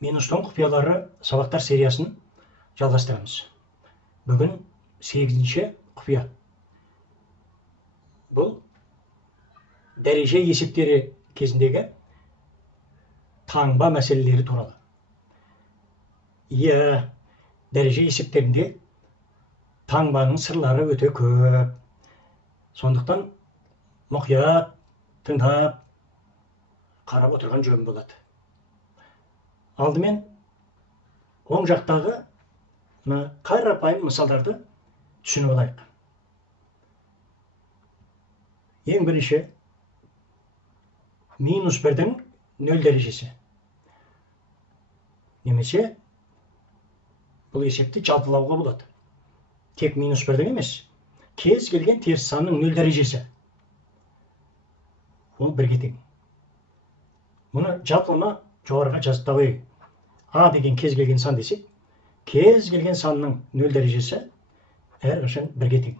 Минустың құпиялары сабақтар сериясын жалғастырамыз. Бүгін 8-ші құпия. Бұл дәреже есептері кезіндегі таңба мәселелері туралы. Дәреже есептерінде таңбаның сырлары өте көп. Сондықтан мұқият тыңдап қарап отырған жөн болады. Алдымен оң жақтағы қарапайым мысалдарды түсініп алайық. Ең бірінші -1-дің 0 дәрежесі. Немесе бұл есепті жалпылауға болады. Тек -1-дің емес, кез келген теріс санның 0 дәрежесі. Ол 1-ге тең. Мұны жалпылама жоғарыға жазып та қояйық. А деген кез келген сан десек, кез келген санның 0 дәрежесі әрқашан 1-ге тең.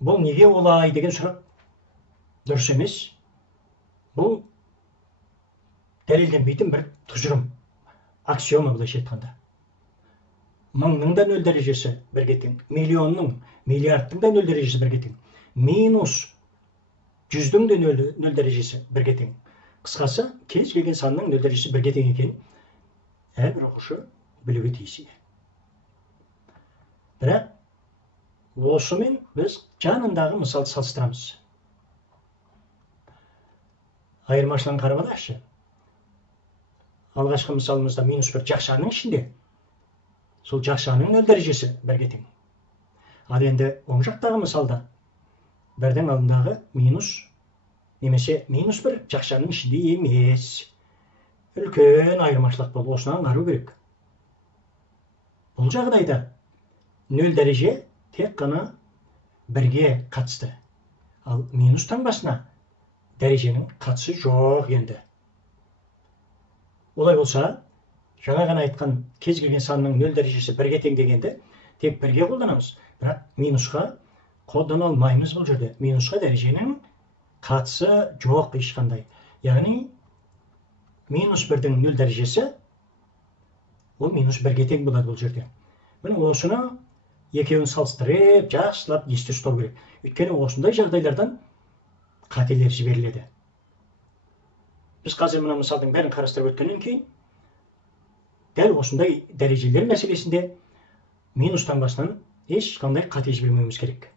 Бұл неге олай деген сұрақ дұрыс емес. Бұл дәлелденбейтін бір тұжырым, аксиома былайша айтқанда. 1000-ның да 0 дәрежесі 1-ге тең, миллионның, миллиардтың да 0 дәрежесі 1-ге тең. -100-дің де 0 дәрежесі 1-ге тең. Қысқасы, кез келген санның 0 дәрежесі 1-ге тең екен, әрбір оқушы білуге тиіс. Бірақ осымен біз жанындағы мысалды салыстырамыз. Айырмашылығын қарап алайықшы. Алғашқы мысалымызда -1 жақшаның ішінде. Сол жақшаның 0 дәрежесі 1-ге тең. Ал енді оң жақтағы мысалда 1-дің алдындағы минус немесе -1 жақшаның ішінде емес. Үлкен айырмашылық бол, осынан қарау керек. Бұл жағдайда 0 дәреже тек қана 1-ге қатысты. Ал минус таңбасына дәреженің қатысы жоқ енді. Олай болса, жаңа ғана айтқан кез келген санның 0 дәрежесі 1-ге тең дегенді тек 1-ге қолданамыз. Бірақ минусқа қолдана алмаймыз бұл жерде. Минусқа дәреженің қатысы жоқ ешқандай. Яғни -1-дің 0 дәрежесі ол -1-ге тең болады бұл жерде. Міне осыны екеуін салыстырып, жақсылап есте ұстау керек. Өйткені осындай жағдайлардан қателер жіберіледі. Біз қазір мына мысалдың бәрін қарастырып өткеннен кейін дәл осындай дәрежелер мәселесінде минус таңбасынан ешқандай қате жібермеуіміз керек.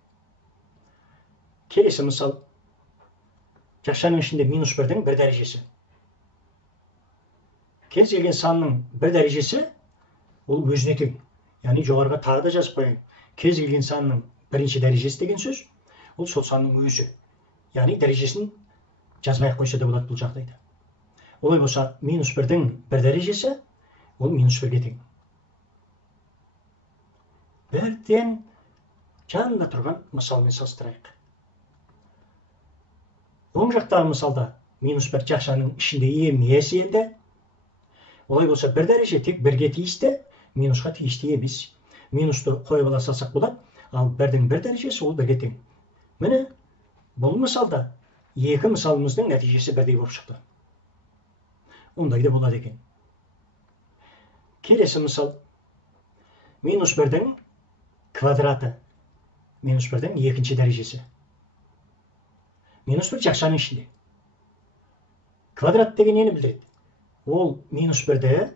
Келесі мысал. Жақшаның ішінде -1-дің 1 дәрежесі. Кез келген санның 1 дәрежесі ол өзіне тең. Яғни жоғарыға тағы да жазып қояйын. Кез келген санның 1-ші дәрежесі деген сөз, ол сол санның өзі. Яғни дәрежесін жазбай қойса да болады бұл жағдайда. Олай болса, -1-дің 1 дәрежесі ол -1-ге тең. Бірден жанында тұрған мысалмен салыстырайық. Оң жақтағы мысалда -1 жақшаның ішінде емес енді. Олай болса, 1 дәреже тек 1-ге тиісті, минусқа тиісті емес. Минусты қойып ала салсақ болады, ал 1-дің 1 дәрежесі ол 1-ге тең. Міне, бұл мысалда екі мысалымыздың нәтижесі бірдей болып шықты. Ондай да болады екен. Келесі мысал. -1-дің квадраты. -1-дің 2-ші дәрежесі. -1 жақшаның ішінде. Квадрат деген нені білдіреді? Ол -1-ді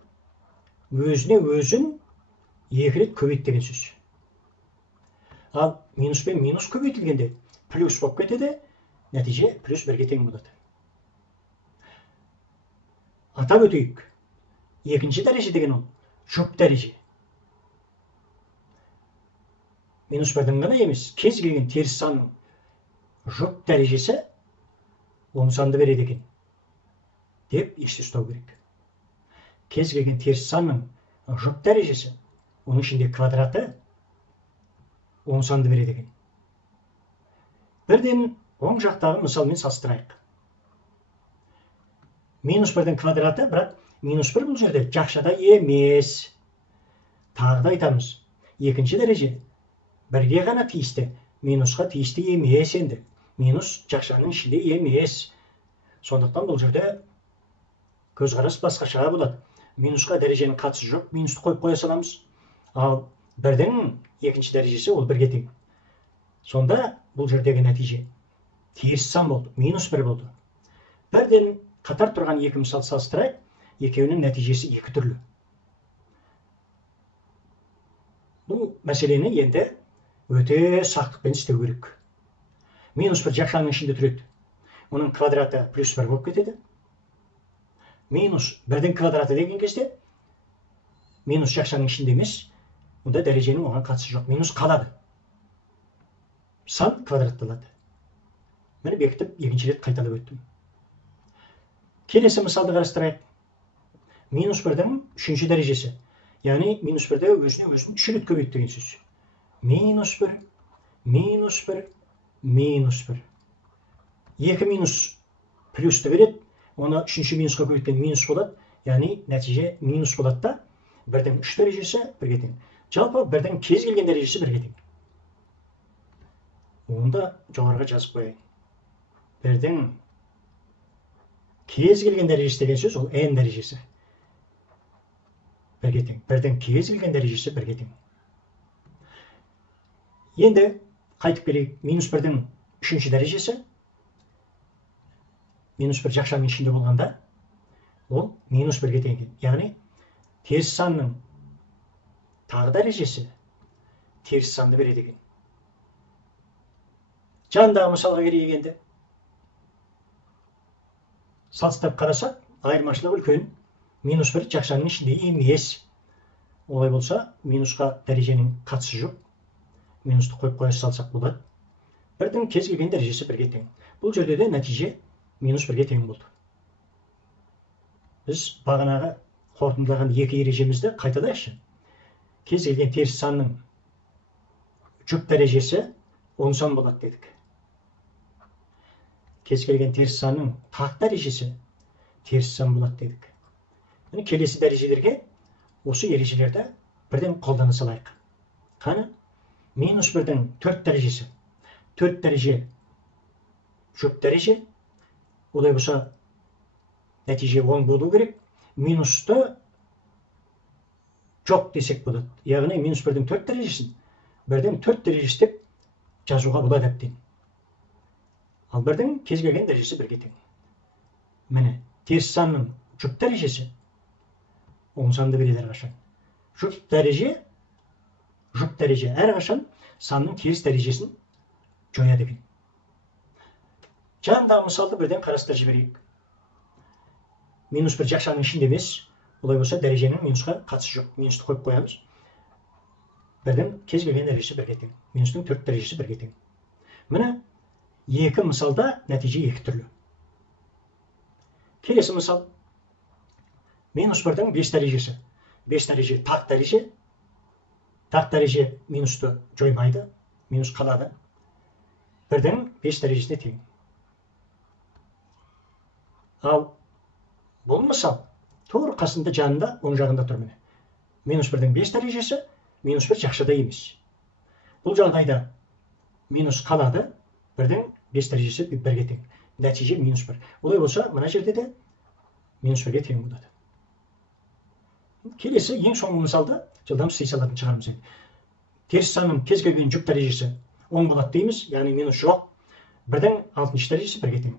өзіне өзін 2 рет көбейт деген сөз. Ал минус пен минус көбейтілгенде плюс болып кетеді, нәтиже +1-ге тең болады. Атап өтейік. 2-ші дәреже деген ол жұп дәреже. -1-дің ғана емес, кез келген теріс санның жұп дәрежесі оң санды береді екен деп есте ұстау керек. Кез келген теріс санның жұп дәрежесі, оның ішінде квадраты оң санды береді екен. Бірден оң жақтағы мысалмен салыстырайық. -1-дің квадраты, бірақ -1 бұл жерде жақшада емес. Тағы да айтамыз, 2-ші дәреже 1-ге ғана тиісті, минусқа тиісті емес енді. Минус жақшаның ішінде емес. Сондықтан бұл жерде көзқарас басқаша болады. минусқа дәреженің қатысы жоқ, минусты қойып қоя саламыз. Ал бірдің екінші дәрежесі ол бірге тең. Сонда бұл жердегі нәтиже теріс сан болды, минус 1 болды. Бірден қатар тұрған екі мысал салыстырайық, екеуінің нәтижесі екі түрлі. Бұл мәселені енді өте сақтықпен істеу керек. Минус 1 жақшаның ішінде тұреді. Оның квадраты плюс 1 болып кетеді. Минус 1-дің квадраты деген кезде минус жақшаның ішінде емес, онда дәреженің оған қатысы жоқ. Минус қалады. Сан квадратталады. Мені бекітіп, екінші рет қайталап өттім. Келесі мысалды қарастырайық. Минус 1-дің 3-ші дәрежесі. Яғни минус 1-де өзіне 3 рет көбейді деген сөз. Минус 1, минус 1, минус 1. 2 минус плюсті береді, оны 3-ші минусқа көбейткен минус болады. Яғни нәтиже минус болады да, 1-дің 3 дәрежесі бірге тең. Жалпы 1-дің кез келген дәрежесі бірге тең. Онда жоғарыға жазып қояйын. 1-дің кез келген дәрежесі деген сөз, ол n дәрежесі. Бірге тең. 1-дің кез келген дәрежесі бірге тең. Енді қайтып келейік. Минус 1-дің 3-ші дәрежесі. Минус 1 жақшаның ішінде болғанда, ол минус 1-ге тең. Яғни, теріс санның тағы дәрежесі теріс санды береді екен. Жандағы мысалға келейік енді. Салыстырып қарасақ, айырмашылық үлкен. Минус 1 жақшаның ішінде емес. Олай болса, минусқа дәреженің қатысы жоқ. Минусты қойып қоя салсақ болады. 1-дің кез келген дәрежесі бірге тең. Бұл жерде де нәтиже минус 1-ге тең болды. Біз бағанағы қорытындылаған екі ережемізді қайталайықшы. Кез келген теріс санның жүк дәрежесі 10 сан болады дедік. Кез келген теріс санның тақ дәрежесі теріс сан болады дедік. Келесі дәрежелерге осы ережелерді бірден қолдана салайық. Қаны? Минус 1-дің 4 дәрежесі. 4 дәреже жүк дәреже. Олай болса, нәтиже 10 болу керек. Минусты жоқ десек болады. Яғни, минус 1-дің 4 дәрежесін 1-дің 4 дәрежесі деп жазуға болады әбден. Ал 1-дің кез келген дәрежесі бірге тең. Міне, теріс санның жүк дәрежесі 10 санды береді әрқашан. Жүк дәреже әрқашан санның теріс дәрежесін жояды екен. Жанындағы мысалды бірден қарастырып жіберейік. Минус 1 жақшаның ішінде емес, олай болса дәреженің минусқа қатысы жоқ. Минусты қойып қоямыз. 1-дің кез келген дәрежесі бірге тең. Минустың 4 дәрежесі бірге тең. Міне, екі мысалда нәтиже екі түрлі. Келесі мысал. Минус 1-дің 5 дәрежесі. 5 дәреже тақ дәреже. Тақ дәреже минусты жоймайды. Минус қалады. 1-дің 5 дәрежесіне тең. Ал бұл мысал тура қасында жанында оң жағында тұр міне. Минус 1-дің 5 дәрежесі минус 1 жақшада емес. Бұл жағдайда минус қалады, 1-дің 5 дәрежесі бірге тең. Нәтиже минус 1. Олай болса, мына жерде де минус 1-ге тең болады. Келесі ең соңғы мысалда жылдам істей салатын шығармыз. Теріс санның кез келген жүк дәрежесі 10 болады дейміз, яғни минус жоқ. 1-дің 6-шы дәрежесі бірге тең.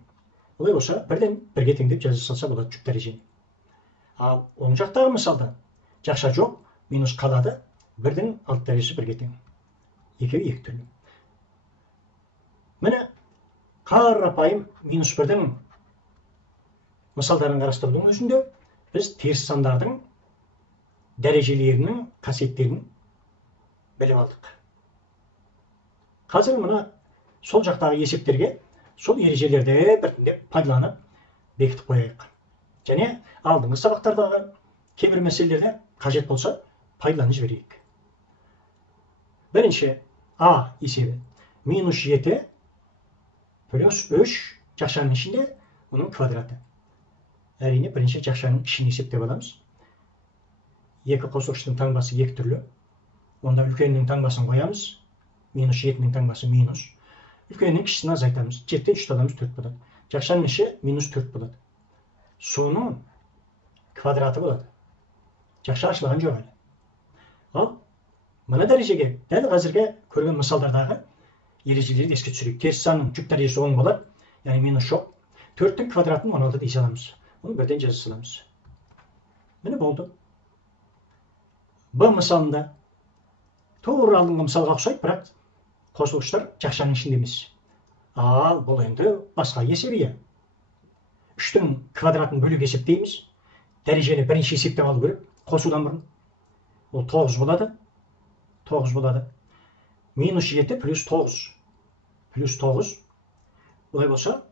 Олай болса, 1-ден 1-ге тең деп жаза салса болады жүк дәрежені. Ал оң жақтағы мысалда жақша жоқ, минус қалады, 1-дің 6 дәрежесі бірге тең. Екеуі екі түрлі. Міне, қарапайым минус 1-дің мысалдарын қарастырудың өзінде біз теріс сандардың дәрежелерінің қасиеттерін біліп алдық. Қазір мына сол жақтағы есептерге сол ережелерді біртіндеп пайдаланып бекітіп қояйық. Және алдыңғы сабақтардағы кейбір мәселелерде қажет болса пайдаланып жіберейік. Бірінші А есебі минус 7 плюс 3 жақшаның ішінде оның квадраты. Әрине бірінші жақшаның ішін есептеп аламыз. Екі қосылғыштың таңбасы екі түрлі. Онда үлкеннің таңбасын қоямыз. Минус 7-нің таңбасы минус. Үлкеннің кішісін азайтамыз. 7-тен 3 аламыз 4 болады. Жақшаның іші минус 4 болады. Соның квадраты болады. Жақсы ашылған жоқ әлі. Ал мына дәрежеге дәл қазіргі көрген мысалдардағы ережелерді еске түсірейік. Теріс санның жүк дәрежесі 10 болады, яғни минус жоқ. 4-тің квадратын 16 дей саламыз. Оны бірден жаза саламыз. Міне болды. Б мысалында тура алдыңғы мысалға ұқсайды, бірақ қосылғыштар жақшаның ішінде емес. Ал бұл енді басқа есебе. 3-тің квадратын бөлік есептейміз. Дәрежені бірінші есептеп алу керек, қосудан бұрын. Ол 9 болады. 9 болады. Минус 7 плюс 9. Плюс 9. Олай болса,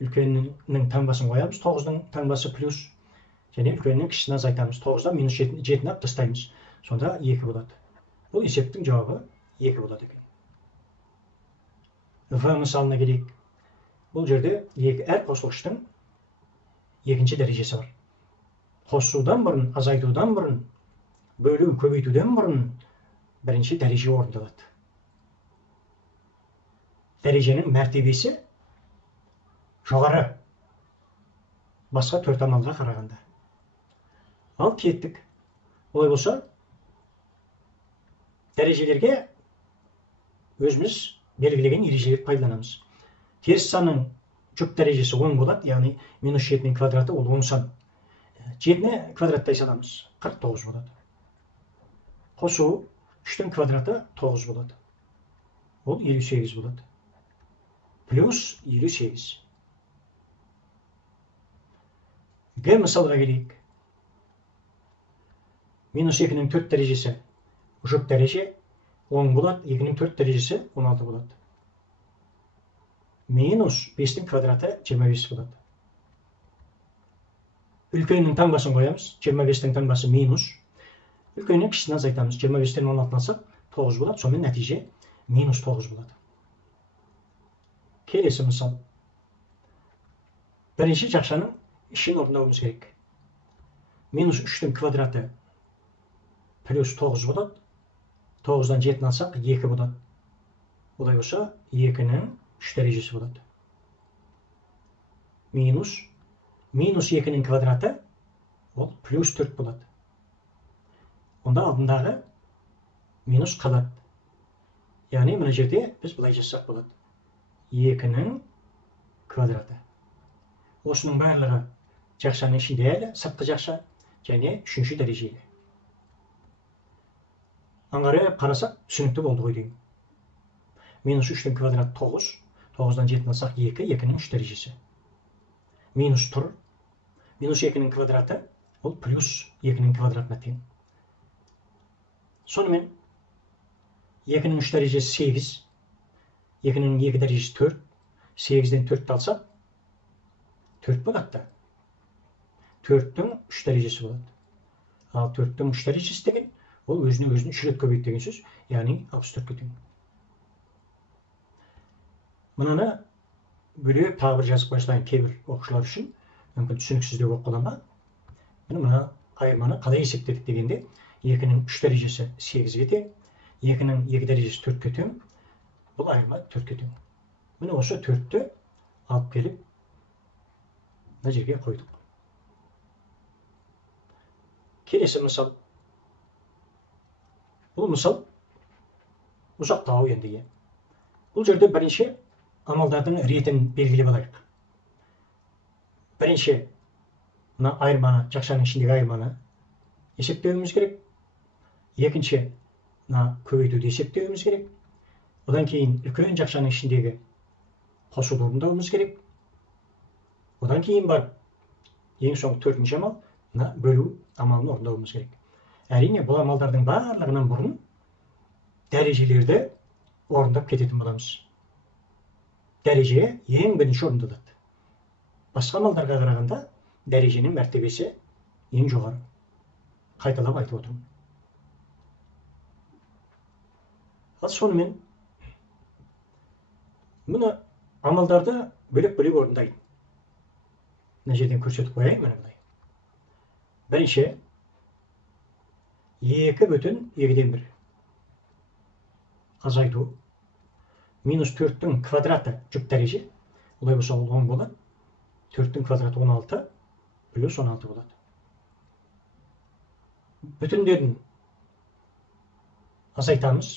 үлкеннің таңбасын қоямыз. 9-ның таңбасы плюс. Және үлкеннің кішісін азайтамыз. 9-дан минус 7-ні алып тастаймыз. Сонда 2 болады. Бұл есептің жауабы 2 болады екен. В мысалына келейік. Бұл жерде әр қосылғыштың екінші дәрежесі бар. Қосудан бұрын, азайтудан бұрын, бөлу, көбейтуден бұрын бірінші дәреже орындалады. Дәреженің мәртебесі жоғары басқа 4 амалға қарағанда. Ал кеттік. Олай болса, дәрежелерге өзіміз белгілеген ережелерді пайдаланамыз. Теріс санның жүк дәрежесі 10 болады, яғни минус 7-нің квадраты ол 10 сан. 7-ні квадраттай саламыз, 49 болады. Қосу 3-тің квадраты 9 болады. Ол 58 болады. Плюс 58. Г мысалға келейік. Минус 2-нің 4 дәрежесі жүк дәреже 10 болады, 2-нің 4 дәрежесі 16 болады. Минус 5-тің квадраты 25 болады. Үлкеннің таңбасын қоямыз. 25-тің таңбасы минус. Үлкеннің кішісін азайтамыз. 25-тен 16 алсақ 9 болады. Сонымен нәтиже минус 9 болады. Келесі мысал. Бірінші жақшаның ішін орындауымыз керек. Минус 3-тің квадраты плюс 9 болады. 9-дан 7-ні алсақ 2 болады. Олай болса 2-нің 3 дәрежесі болады. Минус 2-нің квадраты ол плюс 4 болады. Онда алдындағы минус қалады. Яғни мына жерде біз бұлай жазсақ болады. 2-нің квадраты. Осының барлығы жақшаның ішінде әлі, сыртқы жақша және 3-ші дәрежелі. Аңғарып қарасақ, түсінікті болды ғой деймін. Минус 3-тің квадраты 9. 9-дан 7-ні алсақ 2, 2-нің 3 дәрежесі. Минус тұр. Минус 2-нің квадраты ол плюс 2-нің квадратына тең. Сонымен 2-нің 3 дәрежесі 8. 2-нің 2 дәрежесі 4. 8-ден 4-ті алсақ 4 болады. 4-тің 3 дәрежесі болады. Ал 4-тің 3 дәрежесі деген ол өзіне 3 рет көбейді деген сөз, яғни 64-ке тең. Мынаны бөлек тағы бір жазып қойсайын кейбір оқушылар үшін, мүмкін түсініксіздеу болып қала ма? Мына айырманы қалай есептедік дегенде, 2-нің 3 дәрежесі 8-ге тең, 2-нің 2 дәрежесі 4-ке тең, бұл айырма 4-ке тең. Міне осы 4-ті алып келіп, мына жерге қойдық. Келесі мысал. Бұл мысал ұзақтау ендіге. Бұл жерде бірінші амалдардың ретін белгілеп алайық. Бірінші, мына айырманы, жақшаның ішіндегі айырманы есептеуіміз керек. Екінші, мына көбейтуді есептеуіміз керек. Одан кейін үлкен жақшаның ішіндегі қосуды орындауымыз керек. Одан кейін бар, ең соңғы 4-ші амал, мына бөлу амалын орындауымыз керек. Әрине, бұл амалдардың барлығынан бұрын дәрежелерді орындап кететін боламыз. Дәреже ең бірінші орындалады. Басқа амалдарға қарағанда дәреженің мәртебесі ең жоғары. Қайталап айтып отырмын. Ал сонымен, мұны амалдарды бөлек-бөлек орындайды. Мына жерден көрсетіп қояйын, мына бұлай. Бірінші, 2/2-1 азайту. Минус 4-тің квадраты жүк дәреже. Олай болса ол 10 болады. 4-тің квадраты 16 плюс 16 болады. бүтіндерін азайтамыз.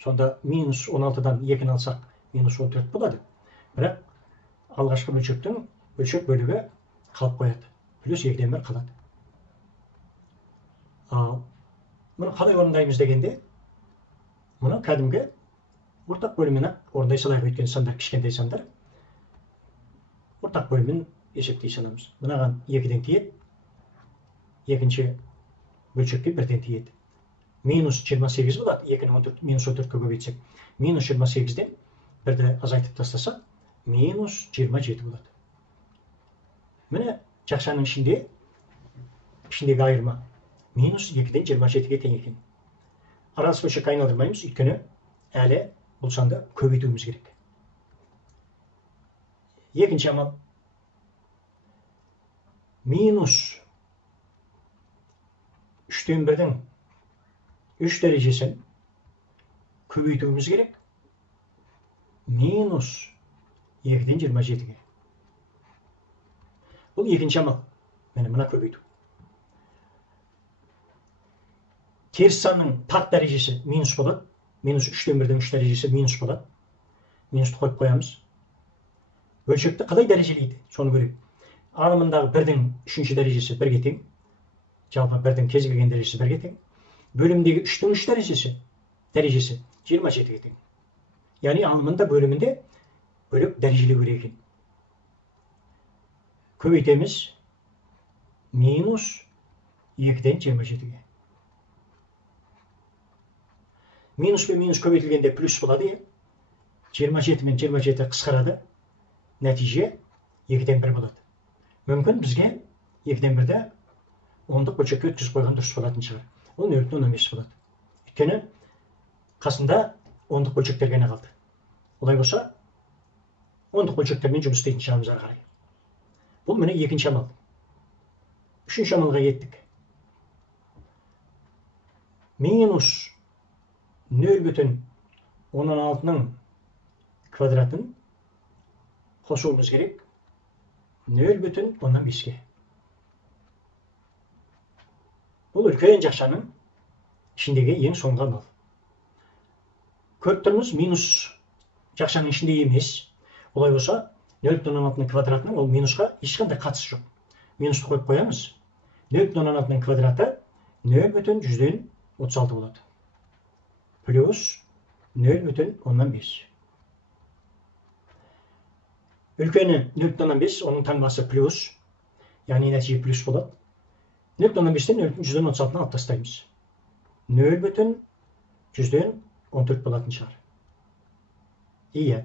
Сонда минус 16-дан 2-ні алсақ, минус 14 болады. Бірақ алғашқы бөлшектің бөлшек бөлігі қалып қояды. Плюс 2-ден 1 қалады. Мұны қалай орындаймыз дегенде, мұны кәдімгі ортақ бөлімін орындай салайық, өйткені сандар кішкентай сандар. Ортақ бөлімін есептей саламыз. Мынаған 2-ден тиеді, екінші бөлшекке 1-ден тиеді. Минус 28 болады, 2-ні минус 14-ке көбейтсек. Минус 28-ден 1-ді азайтып тастаса, минус 27 болады. Міне жақшаның ішіндегі айырма минус 2-ден 27-ге тең екен. Аралас бөлшек айналдырмаймыз, өйткені әлі бұл санды көбейтуіміз керек. Екінші амал. Минус 3-тен 1-дің 3 дәрежесін көбейтуіміз керек. Минус 2-ден 27-ге. Бұл екінші амал. Мына көбейту. Теріс санның тақ дәрежесі минус болады. Минус 3-тен 1-дің 3 дәрежесі минус болады. Минусты қойып қоямыз. Бөлшекті қалай дәрежелейді? Соны көрейік. Алымындағы 1-дің 3-ші дәрежесі 1-ге тең. Жалпы 1-дің кез келген дәрежесі 1-ге тең. Бөлімдегі 3-дің 3 дәрежесі 27-ге тең. Яғни алымында бөлімінде бөлек дәрежелеу керек екен. Көбейтеміз минус 2-ден 27-ге. Минус пен минус көбейтілгенде плюс болады. 27 мен 27 қысқарады. Нәтиже 2-ден 1 болады. Мүмкін бізге 2-ден 1-ді 10-дық бөлшекке өткізіп қойған дұрыс болатын шығар. Ол 0-ден 15 болады. Өйткені қасында 10-дық бөлшектер ғана қалды. Олай болса, 10-дық бөлшектермен жұмыс істейтін шығармыз ары қарай. Бұл міне екінші амал. Үшінші амалға кеттік. Минус 0,16-ның квадратын қосуымыз керек 0,15-ге. Бұл үлкен жақшаның ішіндегі ең соңғы амал. Көріп тұрмыз, минус жақшаның ішінде емес. Олай болса, 0,16-ның квадратының ол минусқа ешқандай қатысы жоқ. Минусты қойып қоямыз. 0,16-ның квадраты 0,136 болады. Плюс 0,15. Үлкені 0,15, оның таңбасы плюс, яғни нәтиже плюс болады. 0,15-тен 0,136-ны алып тастаймыз. 0,114 болатын шығар. Иә.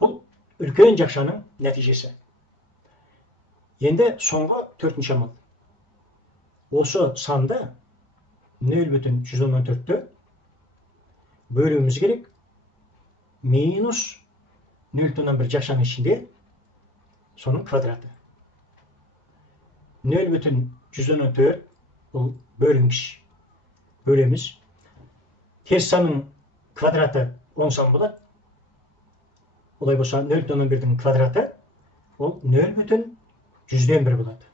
Бұл үлкен жақшаның нәтижесі. Енді соңғы 4-ші амал. Осы санды 0,114-ті бөлуіміз керек. Минус 0,1 жақшаның ішінде соның квадраты. 0,114 бұл бөлінгіш. Бөлеміз. Теріс санның квадраты 10 сан болады. Олай болса 0,1-дің квадраты ол 0,100-ден 1 болады.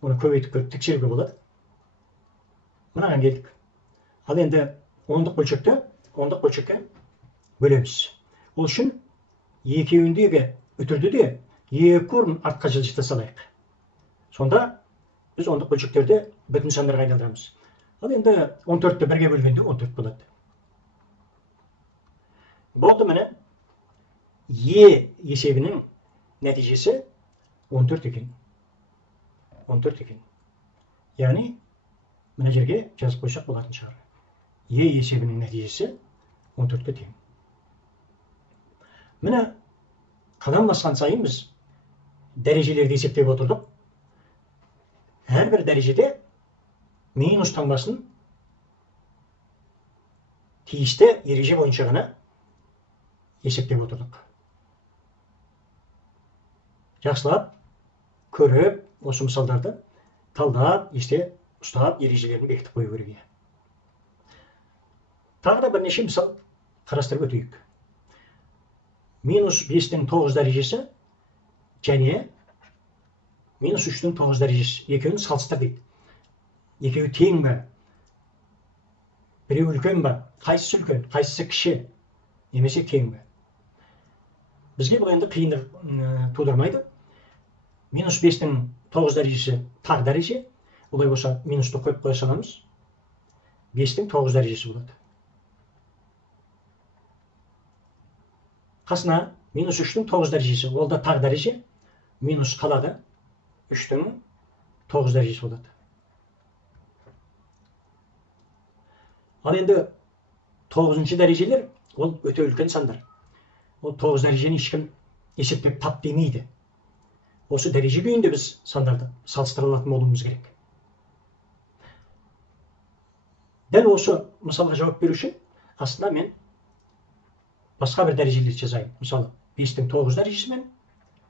Оны көбейтіп көріп тексеруге болады. Мынаған келдік. Ал енді 10-дық бөлшекке бөлеміз. Ол үшін екеуіндегі үтірді де 2 орын артқа жылжыта салайық. Сонда біз 10-дық бөлшектерді бүтін сандарға айналдырамыз. Ал енді 14-ті 1-ге бөлгенде 14 болады. Болды міне. Есебінің нәтижесі 14 екен. 14 екен. Яғни, мына жерге жазып қойсақ болатын шығар. Есебінің нәтижесі 14-ке тең. Міне, қадам басқан сайын біз дәрежелерді есептеп отырдық. Әрбір дәрежеде минус таңбасын тиісті ереже бойынша ғана есептеп отырдық. Жақсылап, көріп, осы мысалдарды талдап, есте ұстап, ережелерін бекітіп қою керек. Тағы да бірнеше мысал қарастырып өтейік. Минус 5-тің 9 дәрежесі және минус 3-тің 9 дәрежесі екеуін салыстыр дейді. екеуі тең бе? Біреу үлкен бе? Қайсысы үлкен, қайсысы кіші? Немесе тең бе? Бізге бұл енді қиындық тудырмайды. -5-тің 9 дәрежесі тар дәреже. Олай болса, минусты қойып қоя саламыз. 5-тің 9 дәрежесі болады. Қасына -3-тің 9 дәрежесі. Ол да тар дәреже. Минус қалады. 3-тің 9 дәрежесі болады. Ал енді 9-шы дәрежелер, ол өте үлкен сандар. Ол 9 дәрежені ешкім есептеп тап демейді. Осы дәреже күйінде біз сандарды салыстыра алатын болуымыз керек. Дәл осы мысалға жауап беру үшін астына мен басқа бір дәрежелерді жазайын. Мысалы, 5-тің 9 дәрежесі мен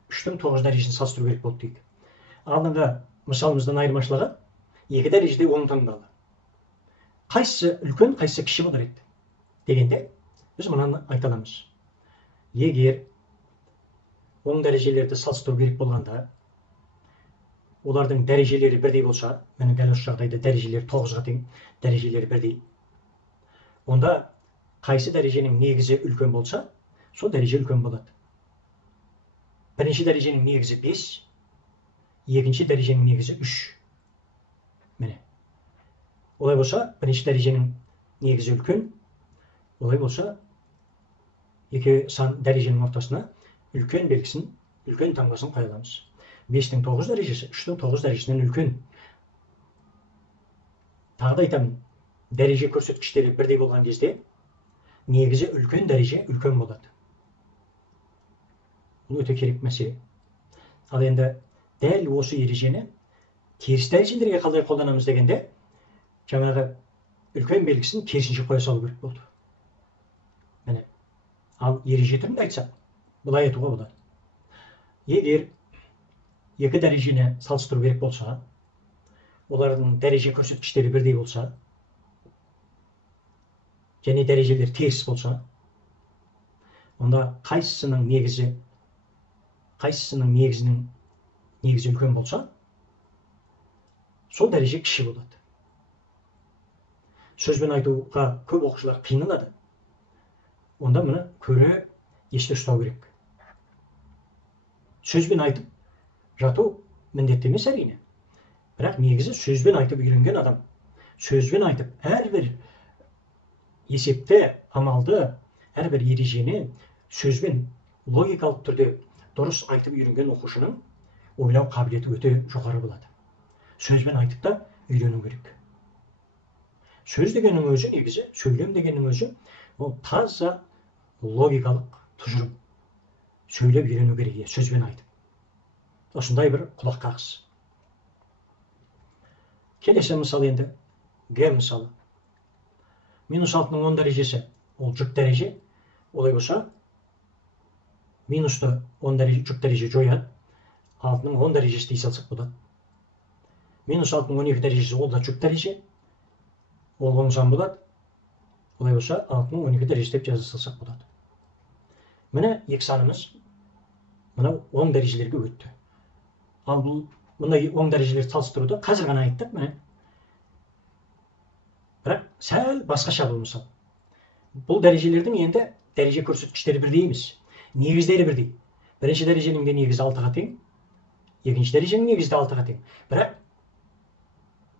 3-тің 9 дәрежесін салыстыру керек болды дейік. Алдыңғы мысалымыздан айырмашылығы 2 дәрежеде оң таңдалды. Қайсысы үлкен, қайсысы кіші болар еді дегенде біз мынаны айта аламыз. Егер оң дәрежелерді салыстыру керек болғанда, олардың дәрежелері бірдей болса, міне дәл осы жағдайда дәрежелер 9-ға тең, дәрежелері бірдей. Онда қайсы дәреженің негізі үлкен болса, сол дәреже үлкен болады. Бірінші дәреженің негізі 5, екінші дәреженің негізі 3. Міне. Олай болса, бірінші дәреженің негізі үлкен. Олай болса, екі сан дәреженің ортасына үлкен белгісін, үлкен таңбасын қоя аламыз. 5-тің 9 дәрежесі 3-тің 9 дәрежесінен үлкен. Тағы да айтамын, дәреже көрсеткіштері бірдей болған кезде негізі үлкен дәреже үлкен болады. Бұл өте керек мәселе. Ал енді дәл осы ережені теріс дәрежелерге қалай қолданамыз дегенде, жаңағы үлкен белгісін керісінше қоя салу керек болды. Міне. Ал ереже түрінде айтсақ, бұлай айтуға болады. Егер екі дәрежені салыстыру керек болса, олардың дәреже көрсеткіштері бірдей болса, және дәрежелер теріс болса, онда қайсысының негізі үлкен болса, сол дәреже кіші болады. Сөзбен айтуға көп оқушылар қиналады. Онда мұны көре есте ұстау керек. Сөзбен айтып жату міндетті емес әрине. Бірақ негізі сөзбен айтып үйренген адам. Сөзбен айтып әрбір есепті, амалды, әрбір ережені сөзбен логикалық түрде дұрыс айтып үйренген оқушының ойлау қабілеті өте жоғары болады. Сөзбен айтып та үйрену керек. Сөз дегеннің өзі негізі, сөйлем дегеннің өзі, ол таза логикалық тұжырым. Сөйлеп үйрену керек, сөзбен айтып. Осындай бір құлақ қағыс. Келесі мысал енді, Г мысалы. -6-ның 10 дәрежесі, ол жүк дәреже. Олай болса, минусты 10 дәреже, жүк дәреже жояды. 6-ның 10 дәрежесі дей салсақ болады. -6-ның 12 дәрежесі, ол да жүк дәреже. Ол 10 сан болады. Олай болса, 6-ның 12 дәрежесі деп жаза салсақ болады. Міне екі санымыз мынау 10 дәрежелерге өтті. Ал бұл мұндай 10 дәрежелерді салыстыруды қазір ғана айттық, міне. Бірақ сәл басқаша бұл мысал. Бұл дәрежелердің енді дәреже көрсеткіштері бірдей емес. Негіздері бірдей. Бірінші дәреженің де негізі 6-ға тең, екінші дәреженің негізі де 6-ға тең. Бірақ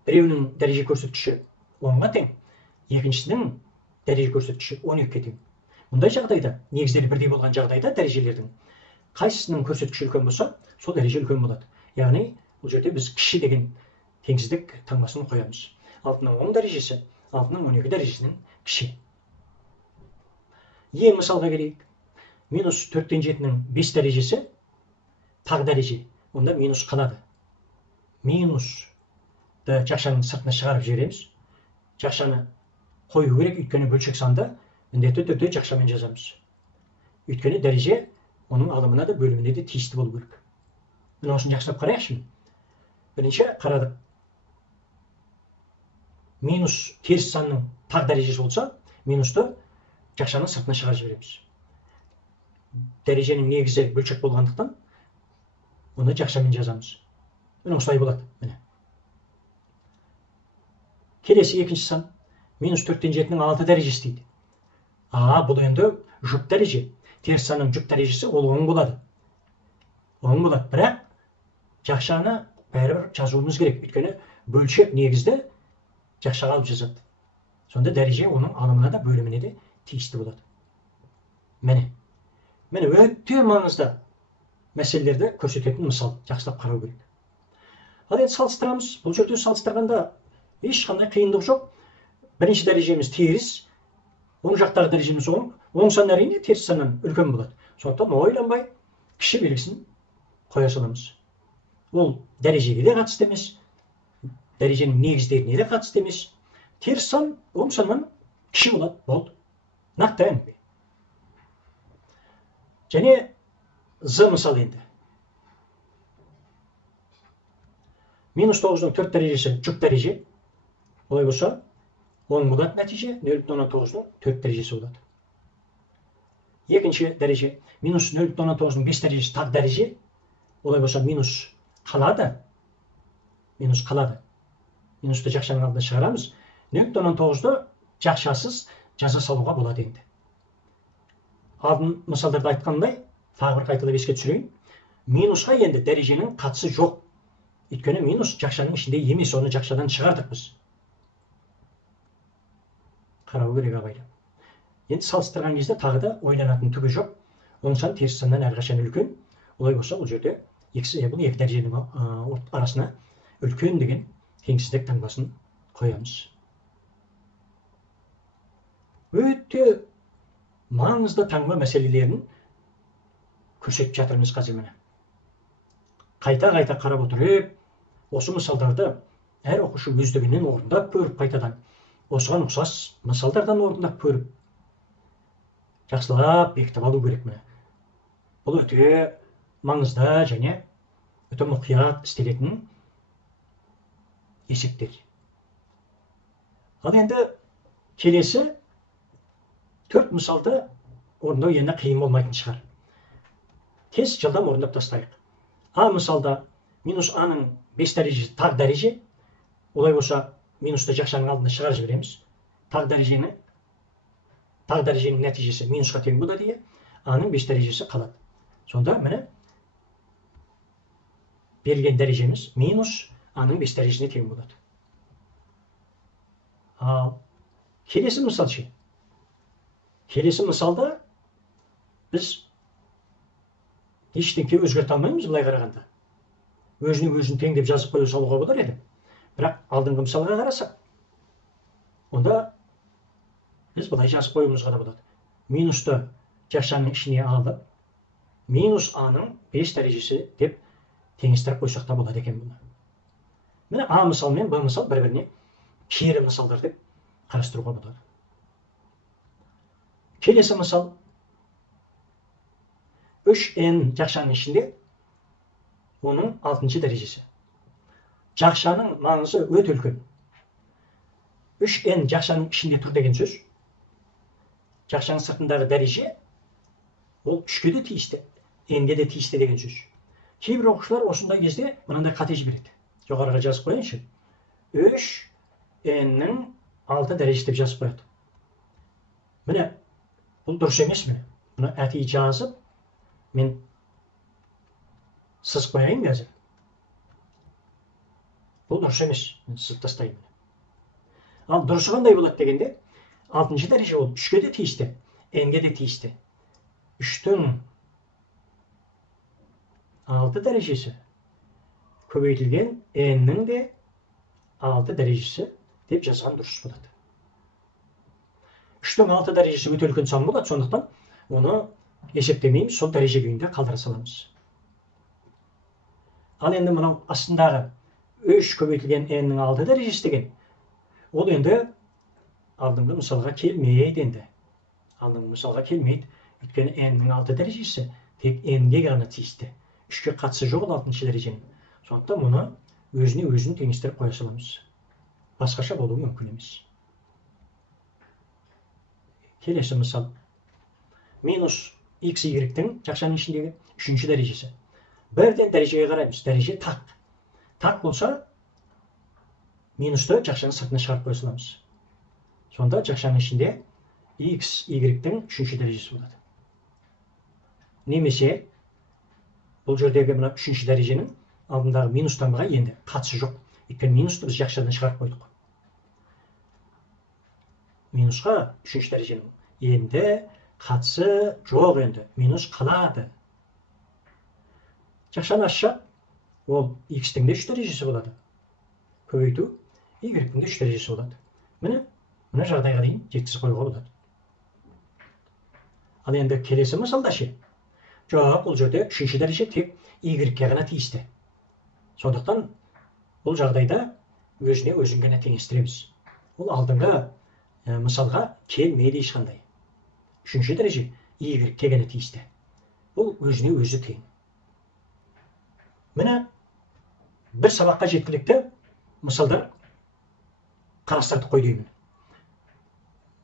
біреуінің дәреже көрсеткіші 10-ға тең, екіншісінің дәреже көрсеткіші 12-ге тең. Мұндай жағдайда, негіздері бірдей болған жағдайда дәрежелердің қайсысының көрсеткіші үлкен болса, сол дәреже үлкен болады. Яғни, бұл жерде біз кіші деген теңсіздік таңбасын қоямыз. 6-ның 10 дәрежесі 6-ның 12 дәрежесінің кіші. Ең мысалға келейік. -4-тен 7-ның 5 дәрежесі тақ дәреже. Онда минус қалады. Минусты жақшаның сыртына шығарып жібереміз. Жақшаны қою керек, өйткені бөлшек санды міндетті түрде жақшамен жазамыз. Өйткені дәреже оның алымына да бөліміне де тиісті болу керек. Міне осыны жақсылап қарайықшы. Бірінші қарадық. Минус теріс санның тақ дәрежесі болса, минусты жақшаның сыртына шығарып жібереміз. Дәреженің негізі бөлшек болғандықтан, оны жақшамен жазамыз. Міне осылай болады. Міне. Келесі екінші сан. Минус 4-тен 7-нің 6 дәрежесі дейді. Бұл енді жұп дәреже. Теріс санның жұп дәрежесі ол 10 болады. 10 болады. Бірақ жақшаны бәрібір жазуымыз керек. Өйткені бөлшек негізді жақшаға алып жазады. Сонда дәреже оның алымына да бөліміне де тиісті болады. Міне өте маңызды мәселелерді көрсететін мысал. Жақсылап қарау керек. Ал енді салыстырамыз. Бұл жерде салыстырғанда ешқандай қиындық жоқ. Бірінші дәрежеміз теріс, оң жақтағы дәрежеміз оң. Оң сан әрине теріс саннан үлкен болады. Сондықтан ойланбай кіші белгісін қоя саламыз. Ол дәрежеге де қатысты емес, дәреженің негіздеріне де қатысты емес. Теріс сан оң саннан кіші болады. Болды. Нақты әңгіме. Және з мысал енді. Минус 9-ның 4 дәрежесі жұп дәреже. Олай болса, 10 болады нәтиже, 0,9-ның 4 дәрежесі болады. Екінші дәреже. Минус 0,9-ның 5 дәрежесі тақ дәреже. Олай болса, минус қалады. Минусты жақшаның алдына шығарамыз. 0,9-ды жақшасыз жаза салуға болады енді. Алдын мысалдарды айтқандай, тағы бір қайталап еске түсірейін. Минусқа енді дәреженің қатысы жоқ. Өйткені минус жақшаның ішінде емес, оны жақшадан шығардық біз. Қарау керек абайлап. Енді салыстырған кезде тағы да ойланатын түгі жоқ. Оң сан теріс саннан әрқашан үлкен. Олай болса, бұл жерде бұл екі дәреженің арасына үлкен деген теңсіздік таңбасын қоямыз. Өте маңызды таңба мәселелерін көрсетіп жатырмыз қазір міне. Қайта қарап отырып, осы мысалдарды әр оқушы өздігінен орындап көріп қайтадан, осыған ұқсас мысалдардан орындап көріп, жақсылап бекітіп алу керек міне. Бұл өте маңызды және өте мұқият істелетін есептер. Ал енді келесі 4 мысалды орындау енді қиын болмайтын шығар. Тез жылдам орындап тастайық. А мысалда минус А-ның 5 дәрежесі тақ дәреже. Олай болса, минусты жақшаның алдына шығарып жібереміз. Тақ дәреженің нәтижесі минусқа тең болады дейі. А-ның 5 дәрежесі қалады. Сонда міне берілген дәрежеміз минус А-ның 5 дәрежесіне тең болады. Келесі мысал ше. Келесі мысалда біз ештеңке өзгерте алмаймыз былай қарағанда. Өзін тең деп жазып қоя салуға болар еді. Бірақ алдыңғы мысалға қарасақ, онда біз былай жазып қоюымызға да болады. Минусты жақшаның ішіне алып, минус А-ның 5 дәрежесі деп теңестіріп қойсақ та болады екен бұны. Міне А мысал мен Б мысал бір-біріне кері мысалдар деп қарастыруға болады. Келесі мысал 3n жақшаның ішінде оның 6-шы дәрежесі. Жақшаның маңызы өте үлкен. 3n жақшаның ішінде тұр деген сөз. Жақшаның сыртындағы дәреже ол 3-ке де тиісті, n-ге де тиісті деген сөз. Кейбір оқушылар осындай кезде мынандай қате жібереді. Жоғарыға жазып қояйыншы. 3n-нің 6 дәрежесі деп жазып қояды. Міне, бұл дұрыс емес міне. Бұны әтей жазып, мен сызып қояйын қазір. Бұл дұрыс емес. Мен сызып тастайын. Ал дұрысы қандай болады дегенде, 6-шы дәреже ол 3-ке де тиісті, n-ге де тиісті. 3-тің 6 дәрежесі көбейтілген n-нің де 6 дәрежесі деп жазған дұрыс болады. 3-тің 6 дәрежесі өте үлкен сан болады, сондықтан оны есептемейміз, сол дәреже күйінде қалдыра саламыз. Ал енді мынау астындағы 3 көбейтілген n-нің 6 дәрежесі деген, ол енді алдыңғы мысалға келмейді енді. Алдыңғы мысалға келмейді. Өйткені n-нің 6 дәрежесі тек n-ге ғана тиісті. 3-ке қатысы жоқ 6-шы дәреженің. Сондықтан мұны өзін теңестіріп қоя саламыз. Басқаша болуы мүмкін емес. Келесі мысал. Минус x, y-тің жақшаның ішіндегі 3-ші дәрежесі. Бірден дәрежеге қараймыз. Дәреже тақ. Тақ болса, минусты жақшаның сыртына шығарып қоя саламыз. Сонда жақшаның ішінде x, y-тің үшінші дәрежесі болады. Немесе бұл жердегі мына үшінші дәреженің алдындағы минустан енді қатысы жоқ. Өйткені минусты біз жақшадан шығарып қойдық. Минусқа үшінші дәреженің енді қатысы жоқ, енді минус қалады. Жақшаны ашсақ, ол x-тің де 3 дәрежесі болады. Көбейту y-тің де 3 дәрежесі болады. Мына жағдайға дейін жеткізіп қоюға болады. Ал енді келесі мысалда ше. Жоқ, бұл жерде үшінші дәреже тек y-ге ғана тиісті. Сондықтан бұл жағдайда өзіне өзін ғана теңестіреміз. Ол алдыңғы мысалға келмейді ешқандай. Үшінші дәреже y-ге ғана тиісті. Бұл өзіне өзі тең. Міне бір сабаққа жеткілікті мысалдар қарастырдық қой деймін.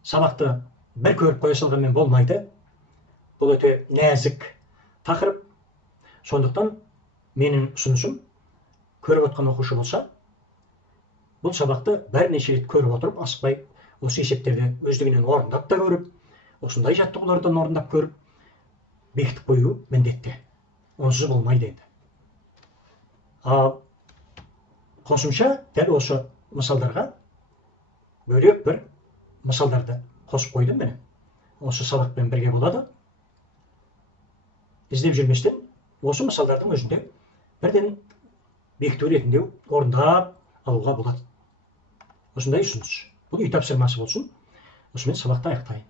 Сабақты бір көріп қоя салғанмен болмайды. Бұл өте нәзік тақырып. Сондықтан менің ұсынысым, көріп отқан оқушы болса, бұл сабақты бірнеше рет көріп отырып, асықпай осы есептерді өздігінен орындап та көріп, осындай жаттығулардан орындап көріп, бекітіп қою міндетті. Онсыз болмайды енді. Қосымша дәл осы мысалдарға бөлек бір мысалдарды қосып қойдым міне. Осы сабақпен бірге болады. Іздеп жүрместен осы мысалдардың өзінде бірден бекіту ретінде орындап алуға болады. Осындай ұсыныс. Бұл үй тапсырмасы болсын. Осымен сабақты аяқтайын.